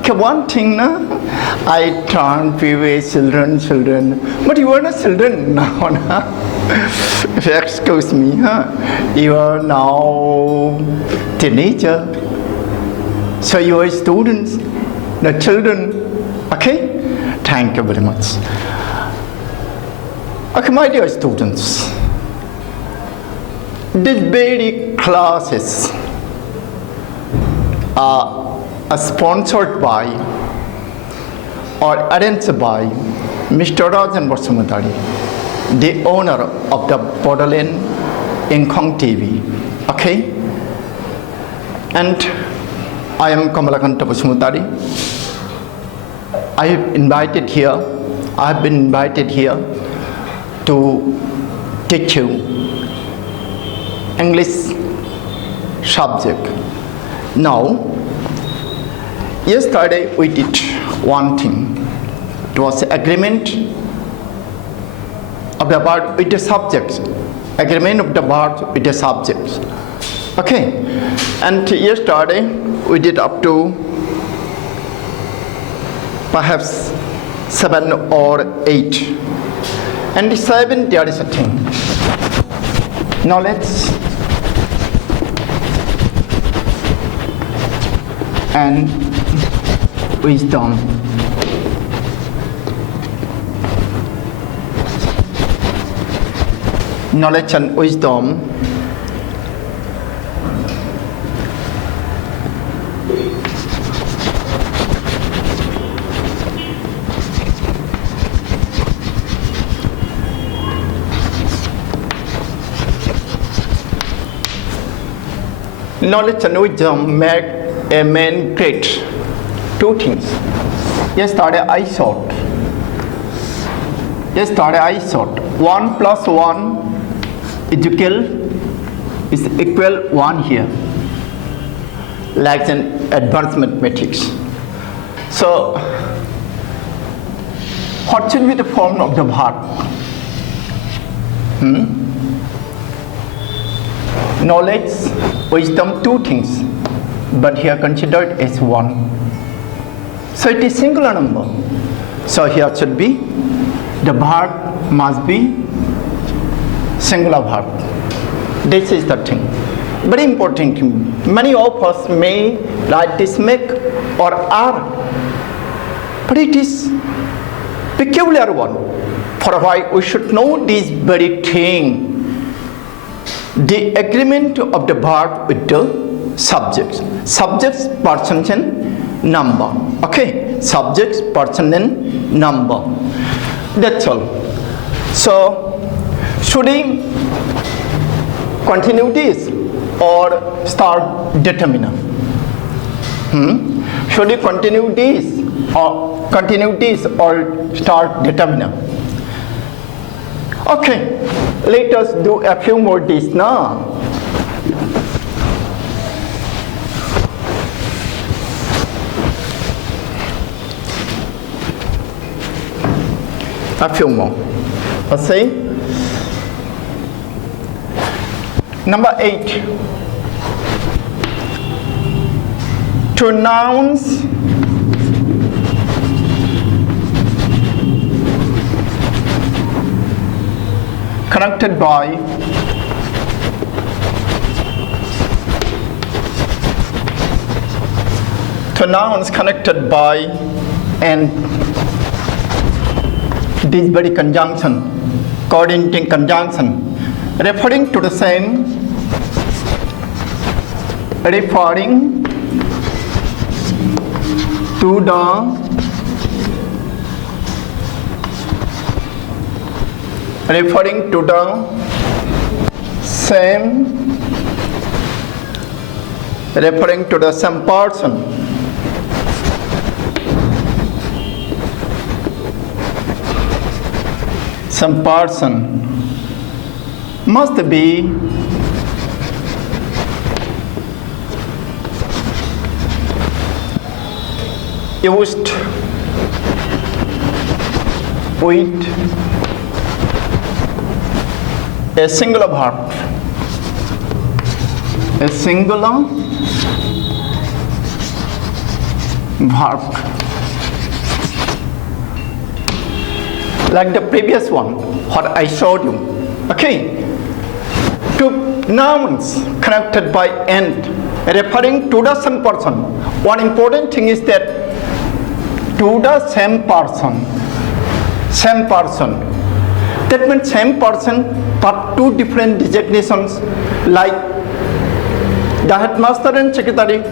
Okay, one thing, na, I turn previous children, but you are not children now, na. Excuse me, huh? You are now teenager, so you are students, the children. Okay, thank you very much. Okay, my dear students, these very classes are sponsored by or arranged by Mr. Rajan Basumatari, the owner of the Borderland Inkong TV. Okay? And I am Kamalakanta Basumatari. I have been invited here to teach you English subject. Now, yesterday we did one thing. It was agreement of the word with the subject. Agreement of the word with the subject. Okay. And yesterday we did up to perhaps 7 or 8. And the 7 there is a thing. Knowledge and wisdom. Knowledge and wisdom. Knowledge and wisdom make a man great. Two things. Yesterday I thought. 1 plus 1 is equal 1 here. Like in advanced mathematics. So, what should be the form of the verb? Knowledge, wisdom, two things, but here considered as one. So it is singular number. So here should be, the verb must be singular verb. This is the thing. Very important thing. Many of us may write this make or are, but it is peculiar one. For why we should know this very thing. The agreement of the verb with the subjects. Subjects, person and number. Okay? Subjects, person and number. That's all. So, should we continue this or start determiner? Should we continue this or start determiner? Okay, let us do a few more this now. A few more. Let's see. Number 8. To nouns connected by and this very conjunction, coordinating conjunction, referring to the same, referring to the same, referring to the same person. Some person must be used with a singular verb. A singular verb. Like the previous one, what I showed you. Okay. To nouns connected by and, referring to the same person. One important thing is that to the same person. Same person. That means same person but two different designations, like the headmaster and secretary.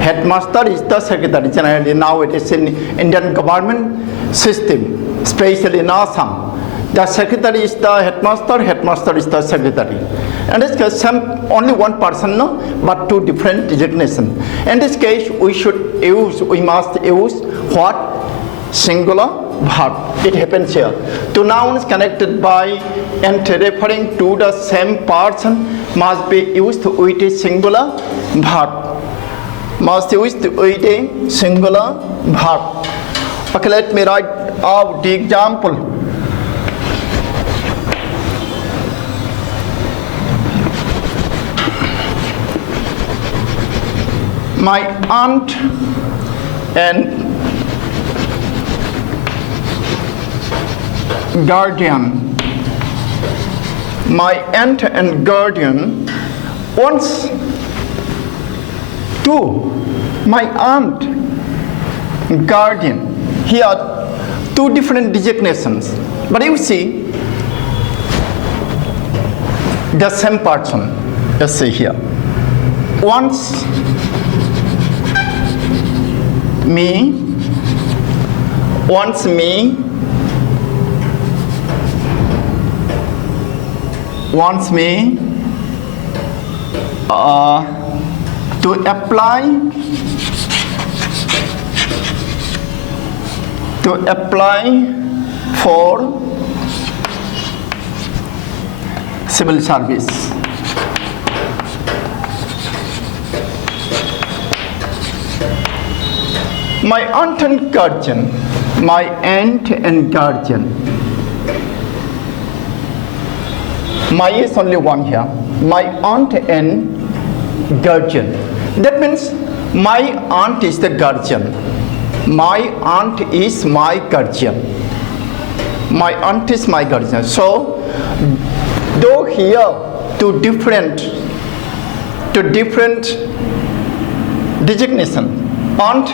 Headmaster is the secretary. Generally now it is in Indian government system, especially in Assam. The secretary is the headmaster, headmaster is the secretary. In this case, only one person, no, but two different designations. In this case, we must use what? Singular verb. It happens here. Two nouns connected by and referring to the same person must be used with a singular verb. Must use with a singular verb. Okay, let me write out the example. My aunt and guardian. My aunt and guardian wants to. My aunt, guardian. Here two different designations. But you see, the same person. Let's see here. Wants me, wants me, wants me to apply for civil service. My aunt and guardian. My aunt and guardian. My is only one here. My aunt and guardian. That means my aunt is the guardian. My aunt is my guardian. My aunt is my guardian. So, though here two different designation, aunt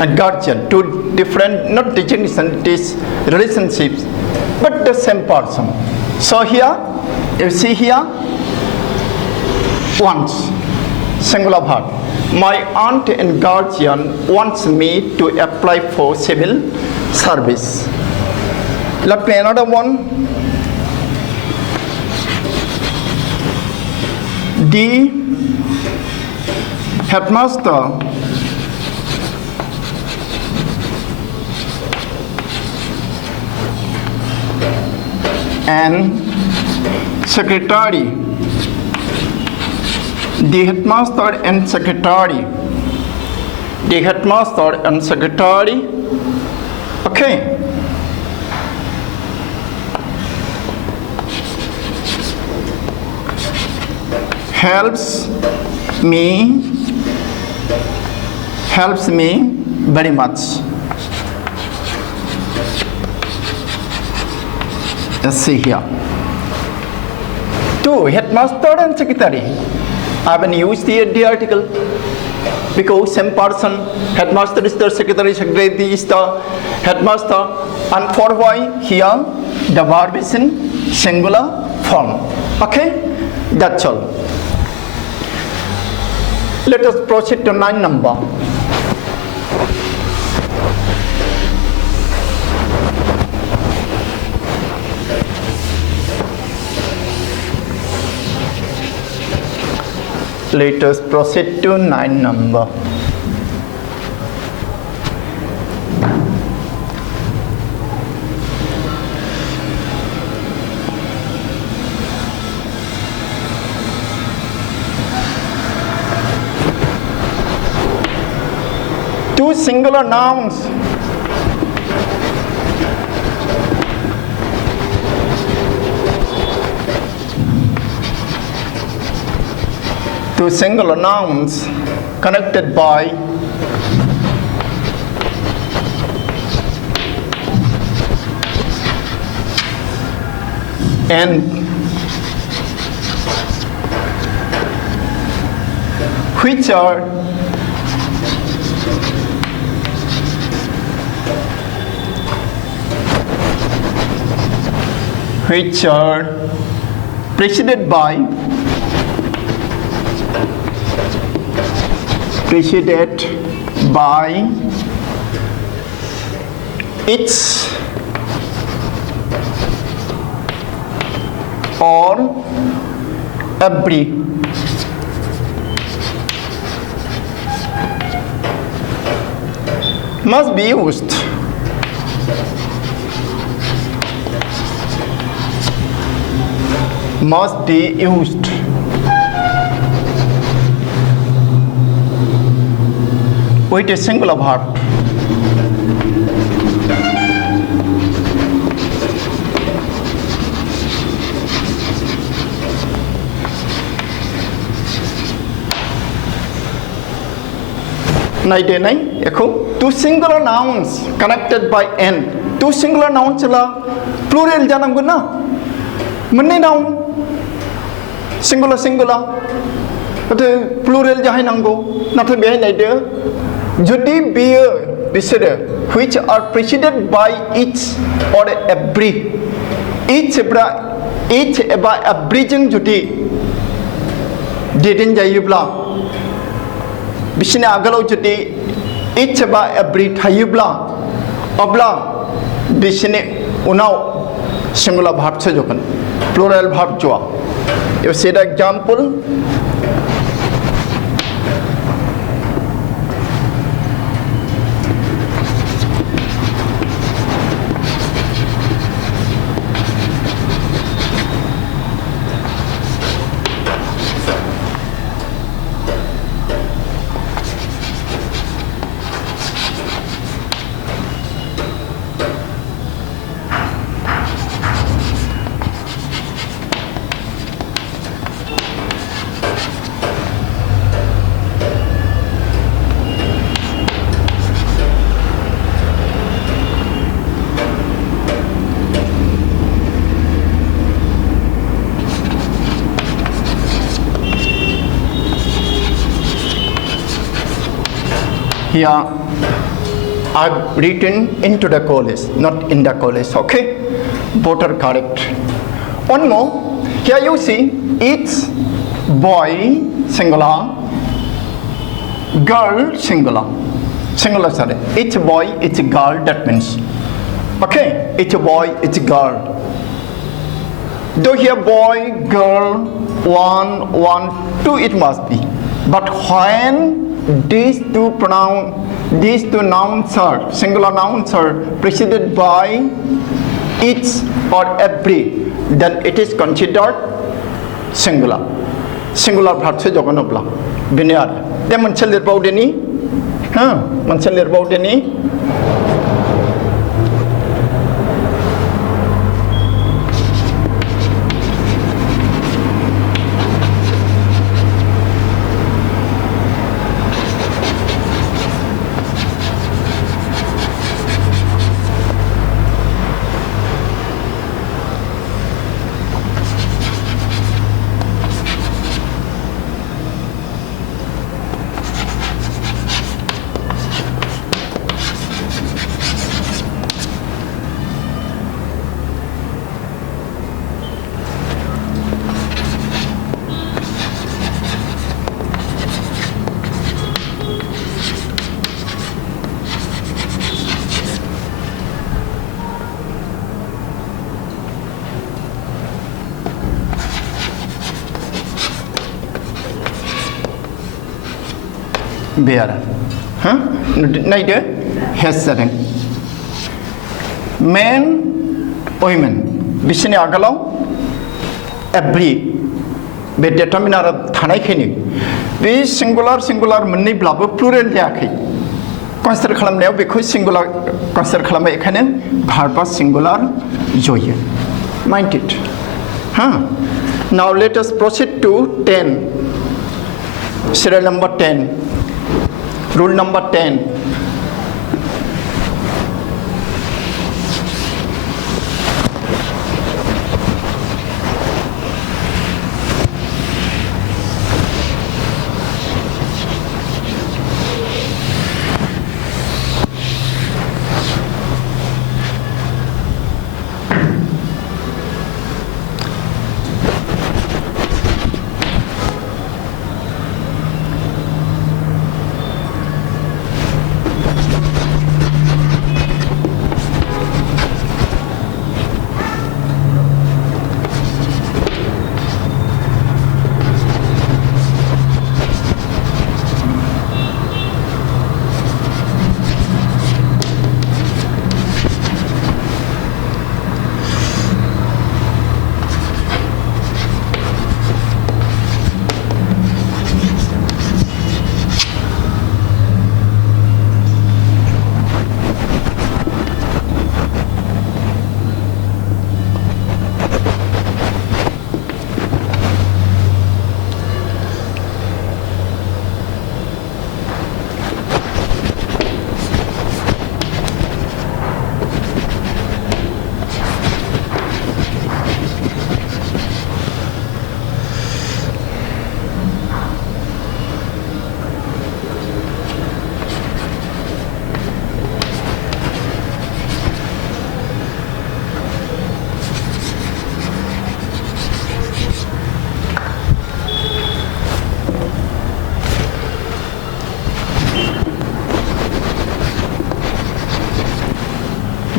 and guardian, two different, not designation, it is relationships, but the same person. So here, you see here, wants, singular verb. My aunt and guardian wants me to apply for civil service. Let me another one. The headmaster and secretary. The headmaster and secretary. The headmaster and secretary. Okay. Helps me very much. Let's see here. Two, headmaster and secretary. I haven't used the article because same person, headmaster is the secretary, secretary is the headmaster, and for why here the verb is in singular form. Okay, that's all. Let us proceed to 9 number. Let us proceed to 9 number. Two singular nouns. Two singular nouns connected by and which are preceded by its or every. Must be used. Must be used. With a singular verb. Two singular nouns connected by n. Two singular nouns la plural janam guna. Mane noun singular plural jahay nango. Nathe behay naide. Jodi beer bisere which are preceded by each or every. Each by abridging jodi didn't jayubla. Bisine agalo jodi each by every thayubla abla bisine unau singular verb se jokan plural verb jua. You see the example. Here I've written into the college, not in the college, okay? Both are correct. One more. Here you see, it's boy singular, girl singular. Singular, sorry. It's boy, it's a girl, that means. Okay? It's a boy, it's a girl. Though here boy, girl, one, two, it must be. But when these two nouns are, singular nouns are preceded by each or every, then it is considered singular. Singular verb se jogan obla. Binyar. They mention about any? Mention about any? Bear. Neither has setting. Men, women. Bisine agalo. Every. Be determiner thanai khini. Be singular mani blabo plural yakhi. Consider khalam neo because singular consider khalam ekhane verb singular joye. Mind it. Now let us proceed to 10. Serial number 10. Rule number 10.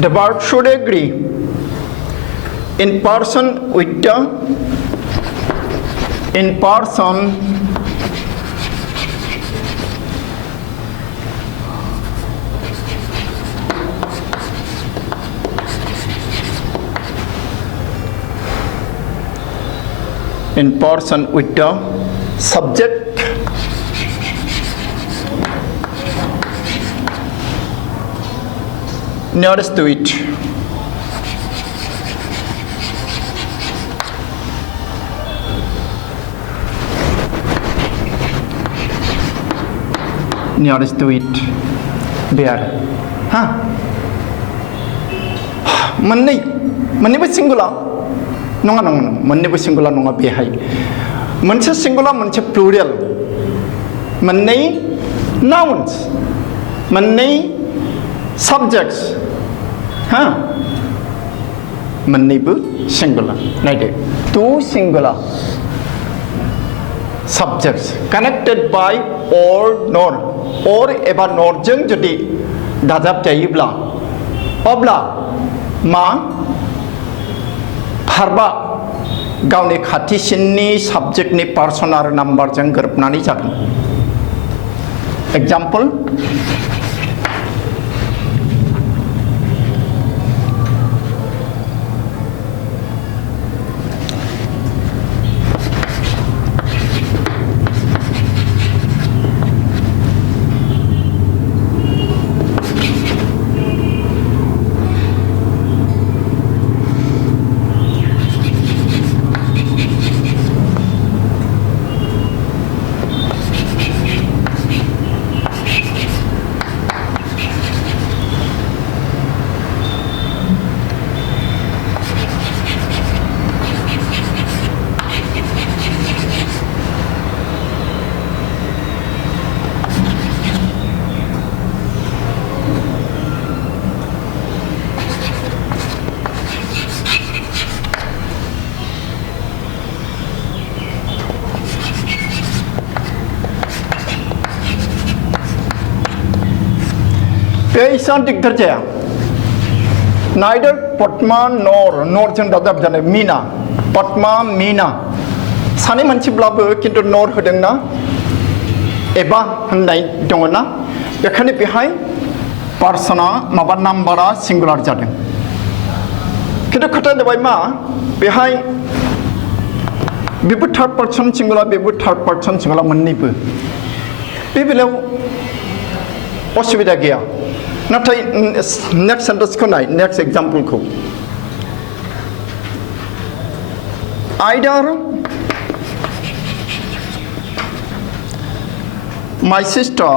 The verb should agree in person with the in person with the subject nearest to it. Nearest to it. Where? Huh? Many singular. नङा मोननैबो सिंगुलार नङा बेहाय मोनसे सिंगुलार मोनसे प्लुरेल मोननै nouns मोननै साबजेक्ट्स हा मोननैबो सिंगुलार नायदो टू सिंगुलार साबजेक्ट्स कानेक्टेड बाय or एबा नरजों जुदि दाजाबजायोब्ला अब्ला मा भार्बा गावनि खाथिसिननि साबजेक्टनि पार्सन आरो नाम्बारजों गोरोबनानै जागोन एग्जाम्पल इसान दिग्दार जाया नाइदर पद्मा नरजों दाजाब जानाय मीना पद्मा मीना सानै मानसिब्लाबो किन्तु नर होदोंना एबा होननाय दङना बेखायनो बेहाय पार्सना माबा नाम्बारा सिंगुलार जादों किन्तु खोथाया जाबाय मा बेहाय बेबो थार्ड पार्सन सिंगुलार बेबो थार्ड पार्सन सिंगुलार मोननैबो बे बेलायाव असुबिदा गैया नाथाय नेक्स्ट सेन्टेन्सखौ नाय next एग्जाम्पलखौ आइदार my sister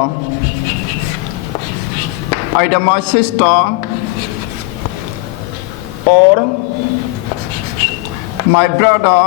or my brother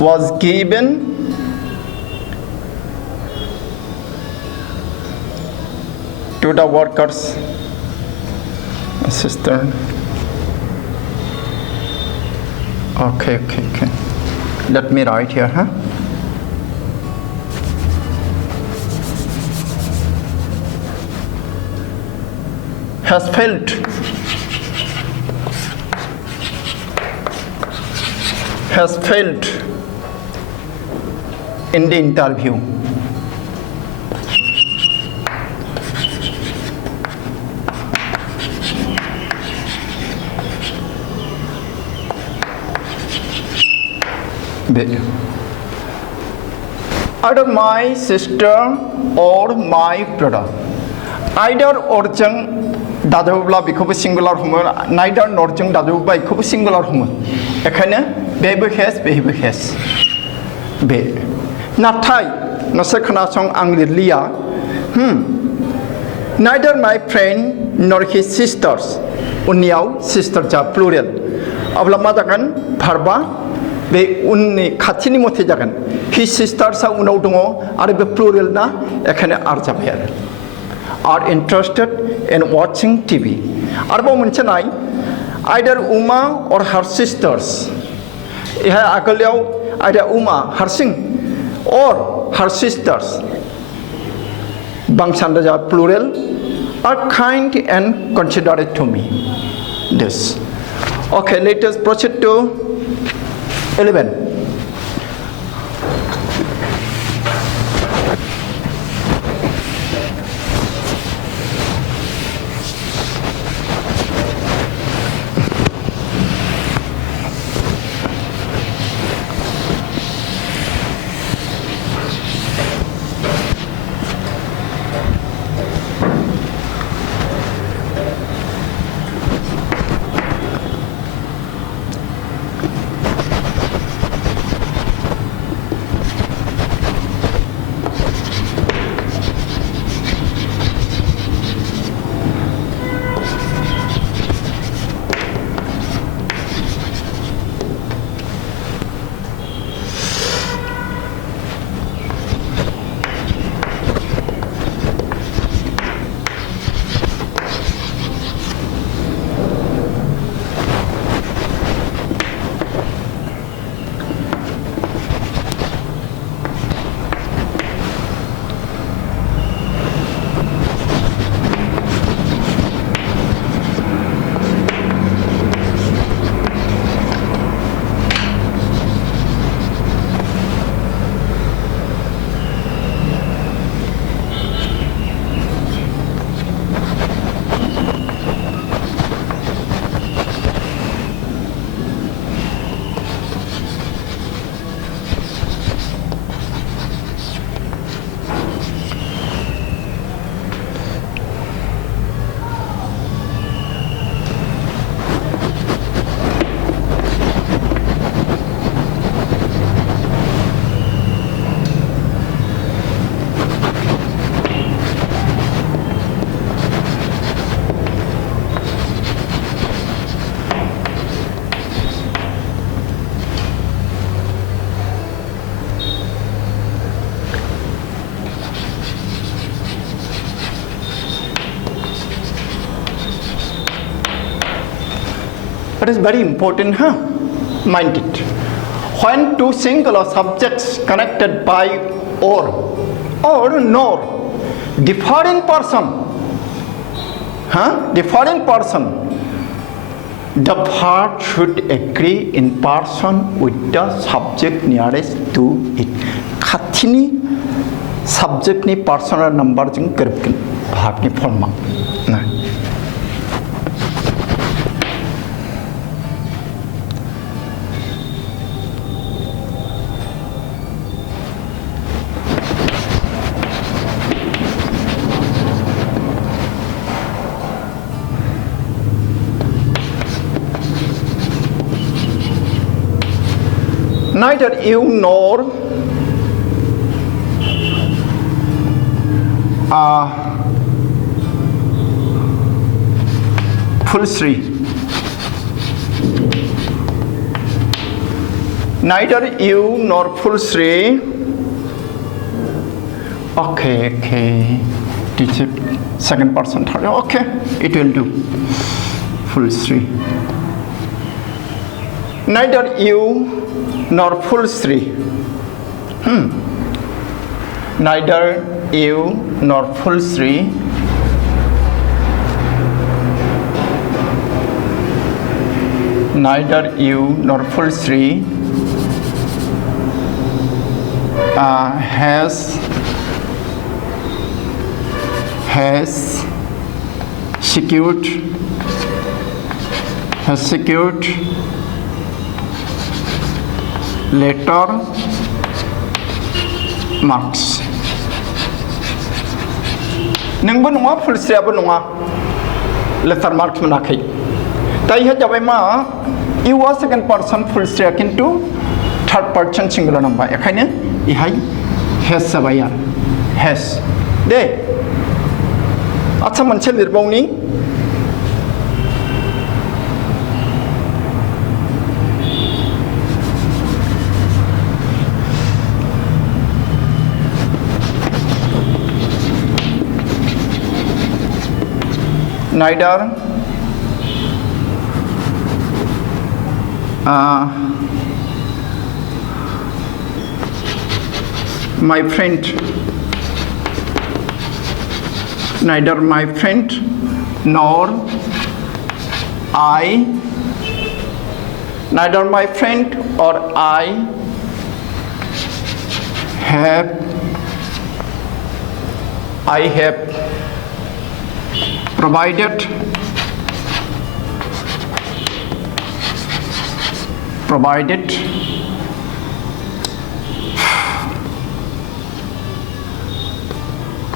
was given to the workers assistant. Okay. Let me write here, huh? Has failed in the interview. Either my sister or my brother. Either or जों दाजाबोब्ला बेखौबो सिंगुलार हमो नाइदार नरजों दाजाबोब्ला बेखौबो सिंगुलार हमो बेखायनो बेबो हेस बे नाथाय नोंसोर खोनासं आं लिरलिया नाइदार माय फ्रेन्ड नर हिज सिस्टार्स उननियाव सिस्टार जा प्लुरेल अब्ला मा जागोन भार्बा बे उननि खाथिनि मथे जागोन his sisters आ उनाव दङ आरो बे plural ना एखाने आर जाबाय आरो are interested in watching TV आरोबाव मोनसे नाय either Uma or her sisters इहा आगोलाव either Uma हारसिं or her sisters बांसान जा plural are kind and considerate to me this okay let us proceed to 11 It is very important, huh? Mind it. When two singular subjects connected by or nor, different person, different person, the verb should agree in person with the subject nearest to it. खाथिनि subject नि personal number जों गोरोबगोन verb नि form ना Neither you nor full three. Neither you nor full three. Okay. Teach it. Second person, third. Okay, it will do. Full three. Neither you nor full three. Neither you nor full three. Neither you nor full three has secured letter marks. नोंबो नङा फुलस्रियाबो नङा later marks मोनाखै दायो जाबाय मा इउआ second person फुलस्रिया किन्तु third person सिंगुलार number एखायनो इहाय hedge जाबाय आरो हेज दे आच्छा मोनसे लिरबावनि neither my friend nor I, neither my friend or I have provided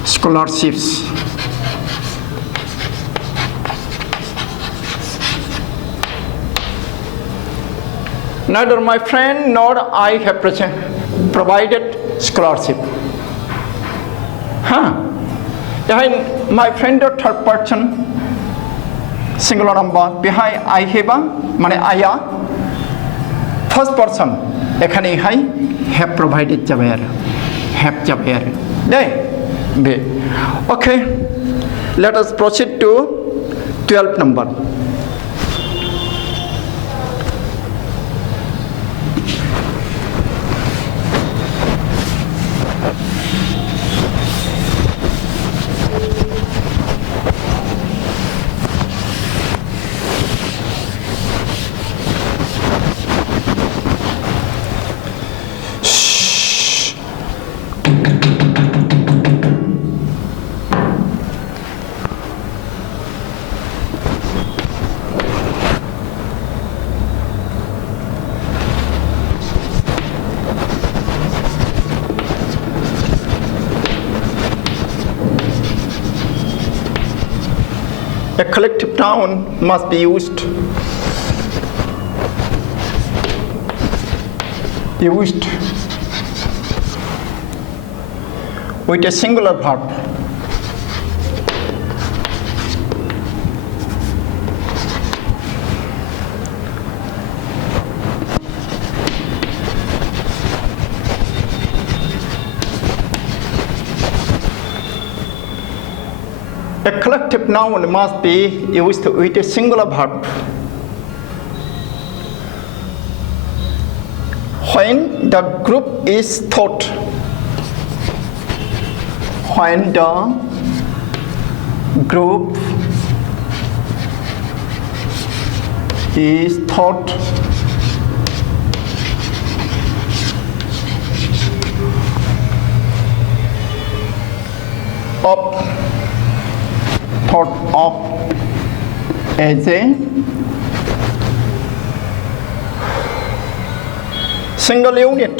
scholarships. Neither my friend nor I have provided scholarship. Behind my friend or third person singular number, behind I have মানে আয়া first person এখানে high have provided যাবে আর have যাবে আর দেই বে okay, let us proceed to 12th number. A collective noun must be used with a singular verb. A collective noun must be used with a singular verb when the group is thought. When the group is thought of as a single unit.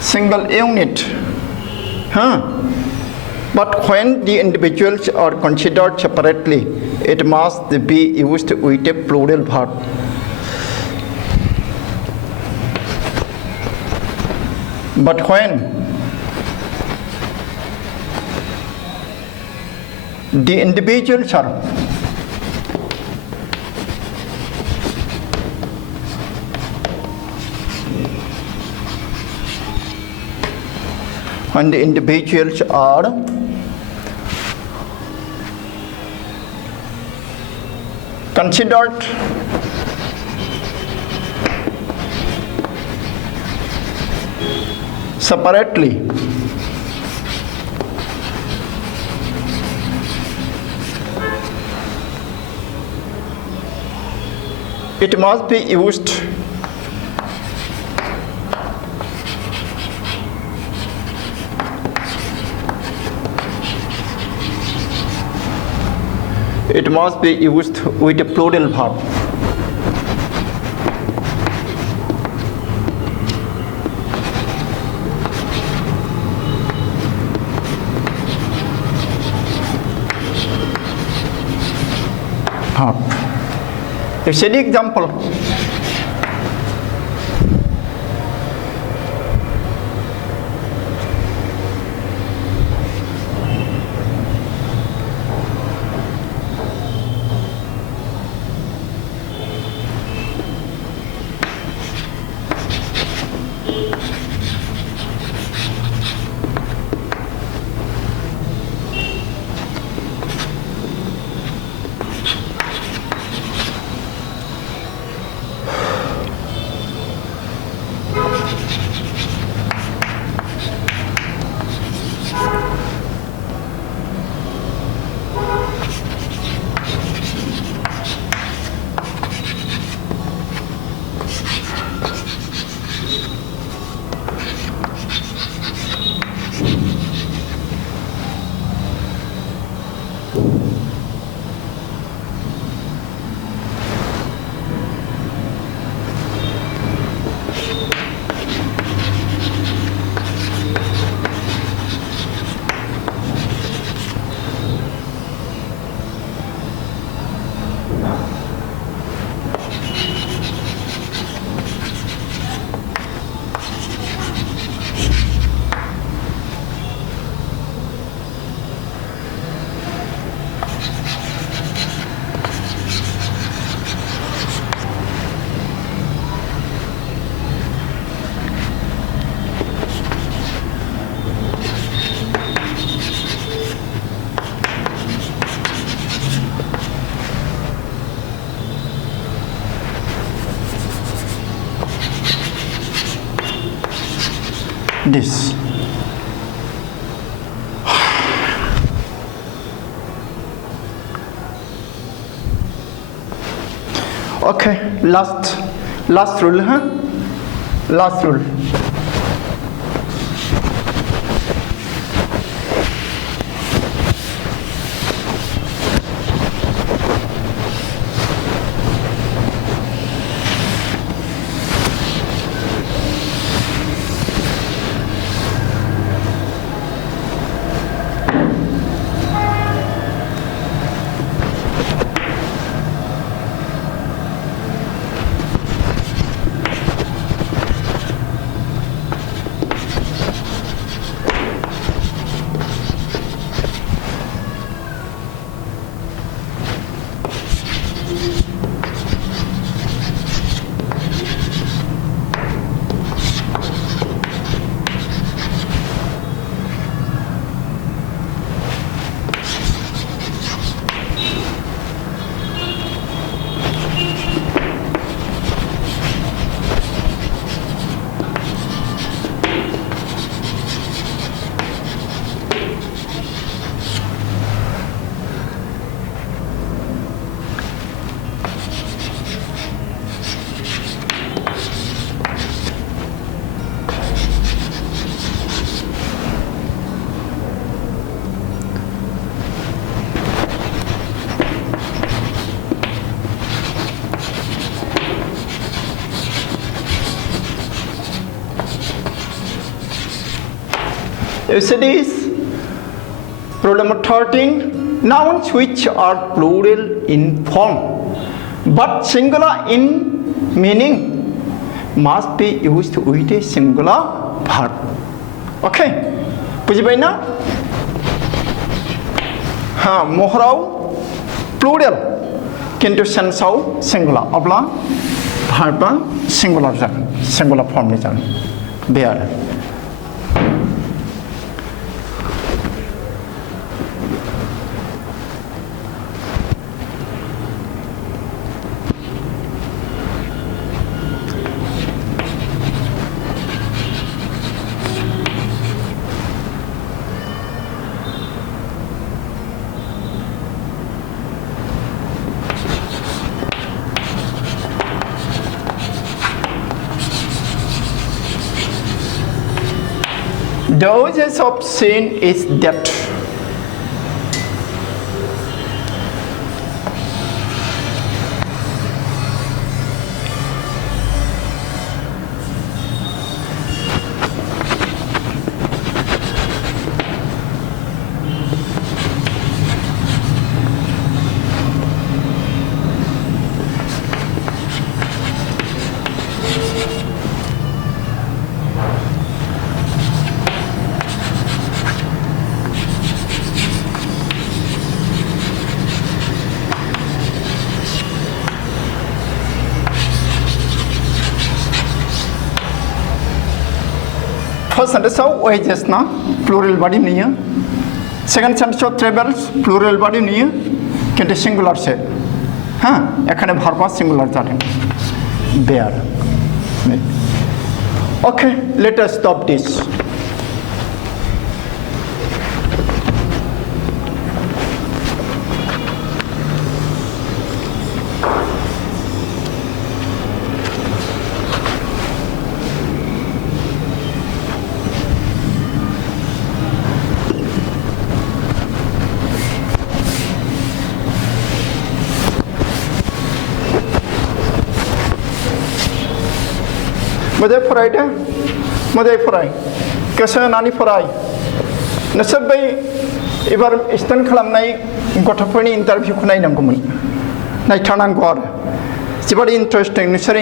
Single unit. But when the individuals are considered separately, it must be used with a plural verb. But when the individuals are considered separately, it must be used with a plural verb. It's an example. this. Okay, last rule, huh? Last rule. You see this? Rule number 13. Nouns which are plural in form but singular in meaning must be used with a singular verb. Okay? বুঝিপাই না? হ্যাঁ, মহরাও plural কিন্তু সেন্সआव singular. अब्ला verba singular जागोन, singular formनि जागोन. बे आरो. Doses of sin is debt. First sentence of wages na plural body नहीं है. Second sentence of travels plural body नहीं है, किंतु singular से. हाँ, एखाने verb singular जाते. Bear. Okay, let us stop this. मोजाङै फरायदो, मोजाङै फराय, गोसो होनानै फराय. नोंसोर बै एबार स्टेन्ड खालामनाय गथ'फोरनि इन्टारभिउखौ नायनांगौमोन, नायथारनांगौ आरो. जोबोद इन्टारेस्टिं, नोंसोरो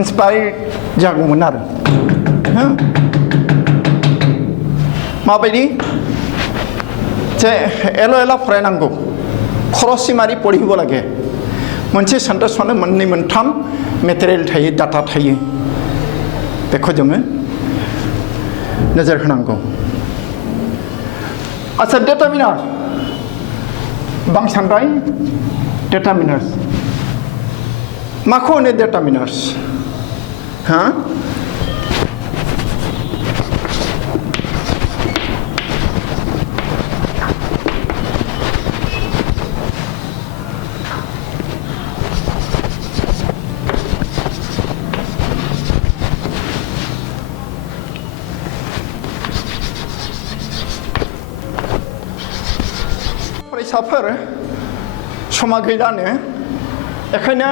इन्सपायार जागौमोन आरो. माबायदि जे एल' एला फरायनांगौ, खर'सिमारि पढ़िब लागे. मोनसे सेन्टेन्सआवनो मोननै मोनथाम मेटेरियेल थायो, डाटा थायो. बेखौ जोङो नोजोर होनांगौ. आच्छा, डेटामिनार बांसानबाय. डेटामिनार्स माखौ होनो डेटामिनार्स? हा? फरायसाफोर समा गैलानो बेखायनो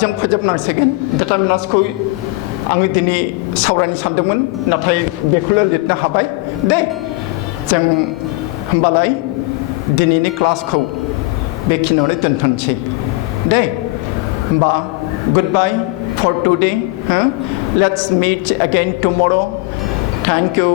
जों फोजोबनांसिगोन डिटारमिनार्सखौ आङो दिनै सावरायनो सानदोंमोन नाथाय बेखौल' लिरनो हाबाय दे जों होमबालाय दिनैनि क्लासखौ बेखिनियावनो दोनथ'नोसै दे होमबा goodbye for today let's meet again tomorrow thank you